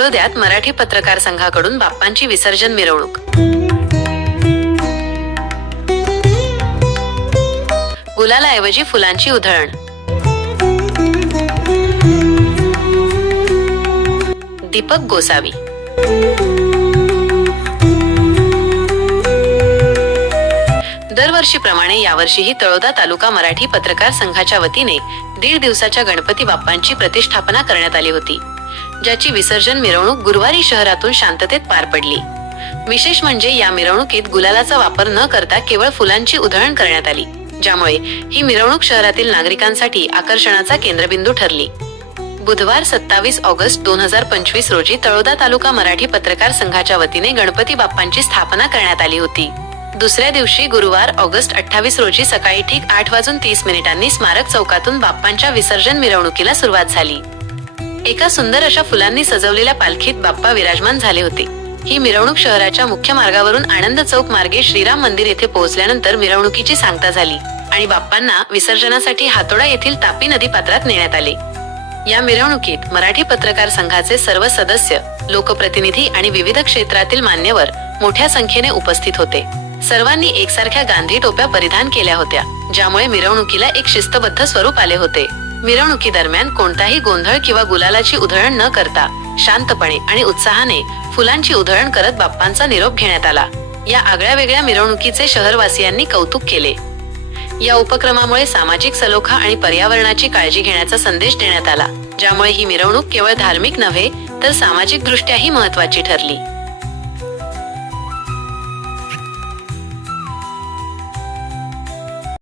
तळोद्यात मराठी पत्रकार संघाकडून बाप्पांची विसर्जन मिरवणूक. गुलालाऐवजी फुलांची उधळण. दीपक गोसावी. दरवर्षीप्रमाणे यावर्षीही तळोदा तालुका मराठी पत्रकार संघाच्या वतीने दीड दिवसाच्या गणपती बाप्पांची प्रतिष्ठापना करण्यात आली होती. ज्याची विसर्जन मिरवणूक गुरुवारी शहरातून शांततेत पार पडली. विशेष म्हणजे या मिरवणुकीत गुलालाचा वापर न करता केवळ फुलांची उधळण करण्यात आली ज्यामुळे ही मिरवणूक शहरातील नागरिकांसाठी आकर्षणाचा केंद्रबिंदू ठरली. बुधवार सत्तावीस ऑगस्ट दोन हजार पंचवीस रोजी तळोदा तालुका मराठी पत्रकार संघाच्या वतीने गणपती बाप्पांची स्थापना करण्यात आली होती. दुसऱ्या दिवशी गुरुवार ऑगस्ट अठ्ठावीस रोजी सकाळी ठीक आठ वाजून तीस मिनिटांनी स्मारक चौकातून बाप्पांच्या विसर्जन मिरवणुकीला सुरुवात झाली. एका सुंदर अशा फुलांनी सजवलेल्या पालखीत बाप्पा विराजमान झाले होते. ही मिरवणूक शहराच्या मुख्य मार्गावरून आनंद चौक मार्गे श्रीराम मंदिर येथे पोहोचल्यानंतर मिरवणुकीची सांगता झाली आणि बाप्पांना विसर्जनासाठी हातोडा येथील तापी नदी पात्रात नेण्यात आले. या मिरवणुकीत मराठी पत्रकार संघाचे सर्व सदस्य लोकप्रतिनिधी आणि विविध क्षेत्रातील मान्यवर मोठ्या संख्येने उपस्थित होते. सर्वांनी एकसारख्या गांधी टोप्या परिधान केल्या होत्या ज्यामुळे मिरवणुकीला एक शिस्तबद्ध स्वरूप आले होते. मिरवणुकीदरम्यान कोणताही गोंधळ किंवा गुलालाची उधळण न करता शांतपणे आणि उत्साहाने फुलांची उधळण करत बाप्पांचा निरोप घेण्यात आला. या आगळ्या वेगळ्या मिरवणुकीचे शहरवासियांनी कौतुक केले. या उपक्रमामुळे सामाजिक सलोखा आणि पर्यावरणाची काळजी घेण्याचा संदेश देण्यात आला ज्यामुळे ही मिरवणूक केवळ धार्मिक नव्हे तर सामाजिक दृष्ट्याही महत्वाची ठरली.